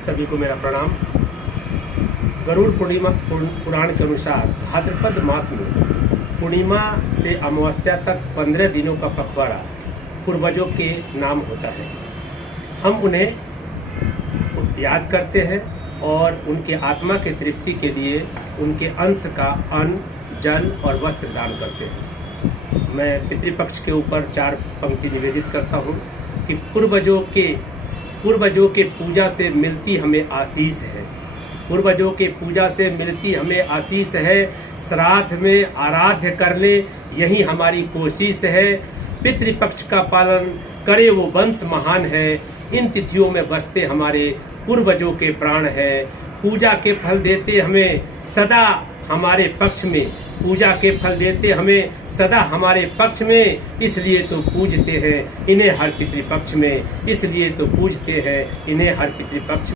सभी को मेरा प्रणाम। गरुड़ पूर्णिमा पुराण के अनुसार भाद्रपद मास में पूर्णिमा से अमावस्या तक 15 दिनों का पखवाड़ा पूर्वजों के नाम होता है। हम उन्हें याद करते हैं और उनके आत्मा के तृप्ति के लिए उनके अंश का अन्न, जल और वस्त्र दान करते हैं। मैं पितृपक्ष के ऊपर 4 पंक्ति निवेदित करता हूँ कि पूर्वजों के पूजा से मिलती हमें आशीष है। पूर्वजों के पूजा से मिलती हमें आशीष है। श्राद्ध में आराध्य कर ले, यही हमारी कोशिश है। पितृपक्ष का पालन करे वो वंश महान है। इन तिथियों में बसते हमारे पूर्वजों के प्राण है। पूजा के फल देते हमें सदा हमारे पक्ष में, पूजा के फल देते हमें सदा हमारे पक्ष में। इसलिए तो पूजते हैं इन्हें हर पितृपक्ष में, इसलिए तो पूजते हैं इन्हें हर पितृपक्ष।